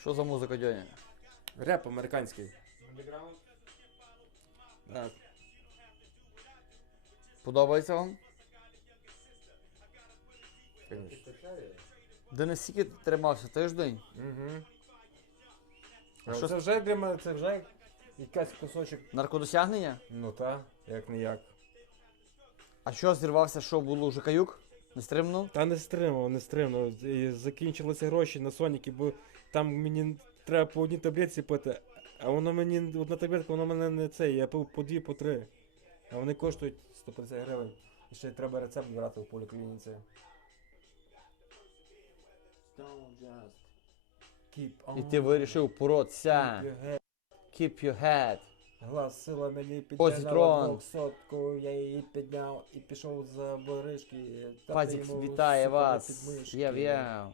Що за музика, Дьоня? Реп американський. Так. Подобається вам? Де не стільки ти тримався? Тиждень? Угу. А що це вже для мене, це вже якась кусочок. Наркодосягнення? Ну та, як не як. А що зірвався, що було вже каюк? Не стримнув? Та не стримав, не стримав. І Закінчилися гроші на Соніки, бо там мені треба по одній таблетці пити, а воно мені одна таблетка, воно мене не це, я пив по дві, по три. А вони коштують 150 гривень. І ще треба рецепт брати в поліклініці. Don't just keep on. І ти вирішив поротися. Keep your head. Keep your head. Глас сила мені підняла двохсотку, я її підняв і пішов за боришки. Пазік вітає вас. підмишки. Яв-яв.